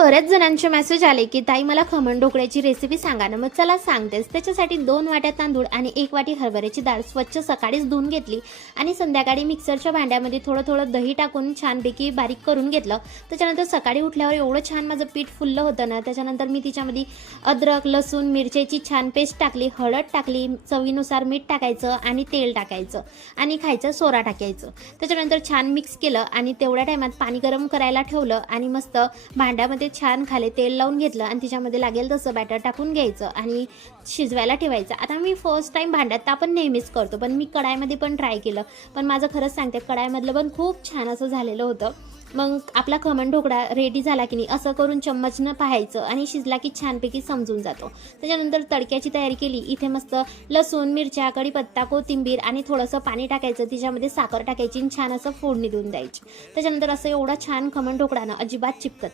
बऱ्याच जणांचे मेसेज आले की ताई मला खमण ढोकळ्याची रेसिपी सांगा ना. मग चला सांगतेच. त्याच्यासाठी 2 वाट्या तांदूळ आणि 1 वाटी हरभऱ्याची डाळ स्वच्छ सकाळीच धुवून घेतली आणि संध्याकाळी मिक्सरच्या भांड्यामध्ये थोडं दही टाकून छानपैकी बारीक करून घेतलं. त्याच्यानंतर सकाळी उठल्यावर एवढं छान माझं पीठ फुललं होतं ना. त्याच्यानंतर मी तिच्यामध्ये अद्रक, लसूण, मिरच्याची छान पेस्ट टाकली, हळद टाकली, चवीनुसार मीठ टाकायचं आणि तेल टाकायचं आणि खायचा सोडा टाकायचं. त्याच्यानंतर छान मिक्स केलं आणि तेवढ्या टायमात पाणी गरम करायला ठेवलं आणि मस्त भांड्यामध्ये छान खाली तेल लावून घेतलं आणि तिच्यामध्ये लागेल तसं बॅटर टाकून घ्यायचं आणि शिजवायला ठेवायचं. आता मी फर्स्ट टाइम भांड्यात तर आपण नेहमीच करतो, पण मी कढाईमध्ये पण ट्राय केलं. पण माझं खरंच सांगते कढाईमधलं पण खूप छान असं झालेलं होतं. मग आपला खमण ढोकळा रेडी झाला की नाही असं करून चम्मचनं पाहायचं आणि शिजला की छानपैकी समजून जातो. त्याच्यानंतर तडक्याची तयारी केली. इथे मस्त लसूण, मिरच्या, कढीपत्ता, कोथिंबीर आणि थोडंसं पाणी टाकायचं. तिच्यामध्ये साखर टाकायची आणि छान असं फोडणी देऊन द्यायची. त्याच्यानंतर असं एवढा छान खमण ढोकळा ना अजिबात चिपकत